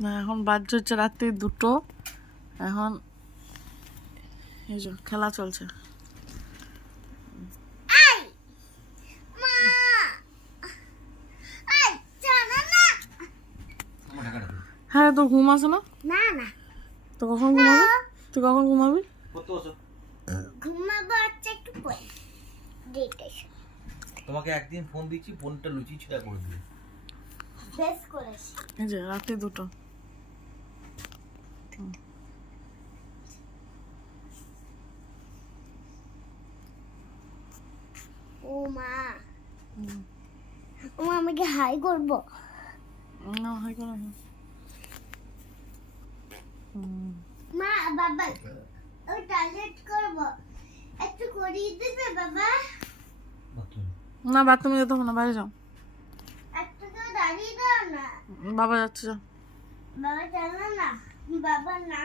না এখন বাজছে হচ্ছে রাত্রি 2টো। এখন এই যে খেলা চলছে। হ্যাঁ তোর ঘুম আসে না? না না তো কখন ঘুমাবি? তুই কখন ঘুমাবি? ঘুমাবো আচ্ছা একটু পরে দেখতে। তোমাকে একদিন ফোন দিচ্ছি, ফোনটা লুচি ছিঁড়া করে দিলে। বেশ করেছি। এই যে রাত্রি 2টো। ও মা ও মা আমাকে হাই করবো? না হয় করে না। মা বাবা ও টয়লেট করবো, একটু করিয়ে দেবে বাবা? না বাথরুমে যেতে হবে না, বাইরে যাও। একটু তো দাঁড়িয়ে দাও না। বাবা যাচ্ছে, যাও। বাবা জানো না বাবা না